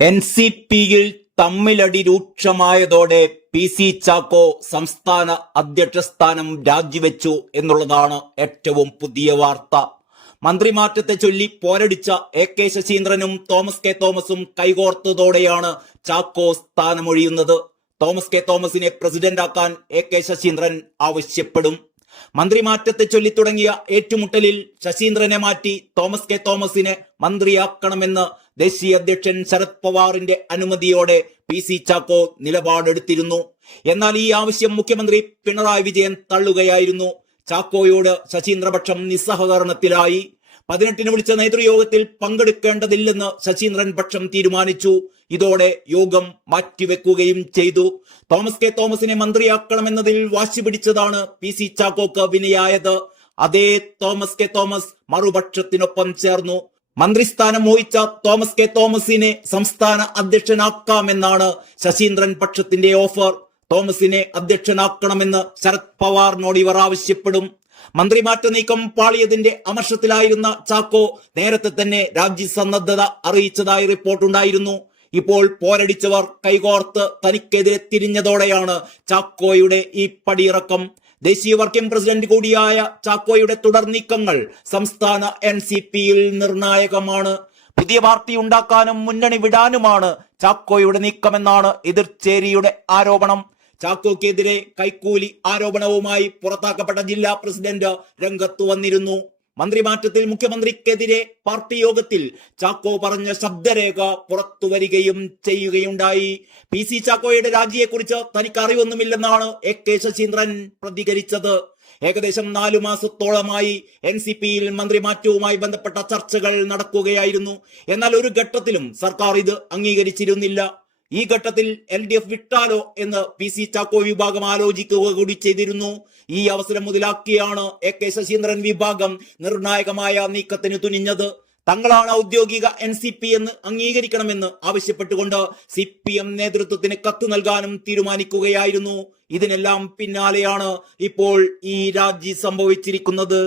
NCP-യിൽ തമ്മിലടി രൂക്ഷമായതോടെ PC Chacko സംസ്ഥാന അധ്യക്ഷ സ്ഥാനം രാജിവെച്ചു എന്നുള്ളതാണ് ഏറ്റവും പുതിയ വാർത്ത. മന്ത്രിമാറ്റത്തെ ചൊല്ലി പോരടിച്ച AK ശശീന്ദ്രനും തോമസ് കെ തോമസും കൈകോർത്തതോടെയാണ് ചാക്കോ സ്ഥാനമൊഴിയുന്നത്. തോമസ് കെ തോമസിനെ പ്രസിഡന്റാക്കാൻ AK ശശീന്ദ്രൻ ആവശ്യപ്പെടും. മന്ത്രിമാറ്റത്തെ ചൊല്ലി തുടങ്ങിയ ഏറ്റുമുട്ടലിൽ ശശീന്ദ്രനെ മാറ്റി തോമസ് കെ തോമസിനെ മന്ത്രിയാക്കണമെന്ന് ദേശീയ അധ്യക്ഷൻ ശരത് പവാറിന്റെ അനുമതിയോടെ PC ചാക്കോ നിലപാടെടുത്തിരുന്നു. എന്നാൽ ഈ ആവശ്യം മുഖ്യമന്ത്രി പിണറായി വിജയൻ തള്ളുകയായിരുന്നു. ചാക്കോയോട് ശശീന്ദ്രപക്ഷം നിസ്സഹകരണത്തിലായി. 18 വിളിച്ച നേതൃയോഗത്തിൽ പങ്കെടുക്കേണ്ടതില്ലെന്ന് ശശീന്ദ്രൻ പക്ഷം തീരുമാനിച്ചു. ഇതോടെ യോഗം മാറ്റിവെക്കുകയും ചെയ്തു. തോമസ് കെ തോമസിനെ മന്ത്രിയാക്കണമെന്നതിൽ വാശി പിടിച്ചതാണ് PC ചാക്കോക്ക് വിനയായത്. അതേ തോമസ് കെ തോമസ് മറുപക്ഷത്തിനൊപ്പം ചേർന്നു. മന്ത്രിസ്ഥാനം മോഹിച്ച തോമസ് കെ തോമസിനെ സംസ്ഥാന അധ്യക്ഷനാക്കാമെന്നാണ് ശശീന്ദ്രൻ പക്ഷത്തിന്റെ ഓഫർ. തോമസിനെ അധ്യക്ഷനാക്കണമെന്ന് ശരത് പവാറിനോട് ഇവർ ആവശ്യപ്പെടും. മന്ത്രിമാറ്റ നീക്കം പാളിയതിന്റെ അമർഷത്തിലായിരുന്ന ചാക്കോ നേരത്തെ തന്നെ രാജ്യസന്നദ്ധത അറിയിച്ചതായി റിപ്പോർട്ടുണ്ടായിരുന്നു. ഇപ്പോൾ പോരടിച്ചവർ കൈകോർത്ത് തനിക്കെതിരെ തിരിഞ്ഞതോടെയാണ് ചാക്കോയുടെ ഈ പടിയിറക്കം. ദേശീയ വർക്കിംഗ് പ്രസിഡന്റ് കൂടിയായ ചാക്കോയുടെ തുടർ നീക്കങ്ങൾ സംസ്ഥാന NCP-യിൽ നിർണായകമാണ്. പുതിയ പാർട്ടി ഉണ്ടാക്കാനും മുന്നണി വിടാനുമാണ് ചാക്കോയുടെ നീക്കമെന്നാണ് എതിർചേരിയുടെ ആരോപണം. ചാക്കോക്കെതിരെ കൈക്കൂലി ആരോപണവുമായി പുറത്താക്കപ്പെട്ട ജില്ലാ പ്രസിഡന്റ് രംഗത്തു വന്നിരുന്നു. മന്ത്രിമാറ്റത്തിൽ മുഖ്യമന്ത്രിക്കെതിരെ പാർട്ടി യോഗത്തിൽ ചാക്കോ പറഞ്ഞ ശബ്ദരേഖ പുറത്തു വരികയും ചെയ്യുകയുണ്ടായി. PC ചാക്കോയുടെ രാജിയെക്കുറിച്ച് തനിക്ക് അറിവൊന്നുമില്ലെന്നാണ് AK ശശീന്ദ്രൻ പ്രതികരിച്ചത്. ഏകദേശം 4 മാസത്തോളമായി NCP-യിൽ മന്ത്രിമാറ്റവുമായി ബന്ധപ്പെട്ട ചർച്ചകൾ നടക്കുകയായിരുന്നു. എന്നാൽ ഒരു ഘട്ടത്തിലും സർക്കാർ ഇത് അംഗീകരിച്ചിരുന്നില്ല. ഈ ഘട്ടത്തിൽ LDF വിട്ടാലോ എന്ന് PC ചാക്കോ വിഭാഗം ആലോചിക്കുക കൂടി ചെയ്തിരുന്നു. ഈ അവസരം മുതലാക്കിയാണ് AK ശശീന്ദ്രൻ വിഭാഗം നിർണായകമായ നീക്കത്തിന് തുനിഞ്ഞത്. തങ്ങളാണ് ഔദ്യോഗിക NCP എന്ന് അംഗീകരിക്കണമെന്ന് ആവശ്യപ്പെട്ടുകൊണ്ട് CPM നേതൃത്വത്തിന് കത്ത് നൽകാനും തീരുമാനിക്കുകയായിരുന്നു. ഇതിനെല്ലാം പിന്നാലെയാണ് ഇപ്പോൾ ഈ രാജി സംഭവിച്ചിരിക്കുന്നത്.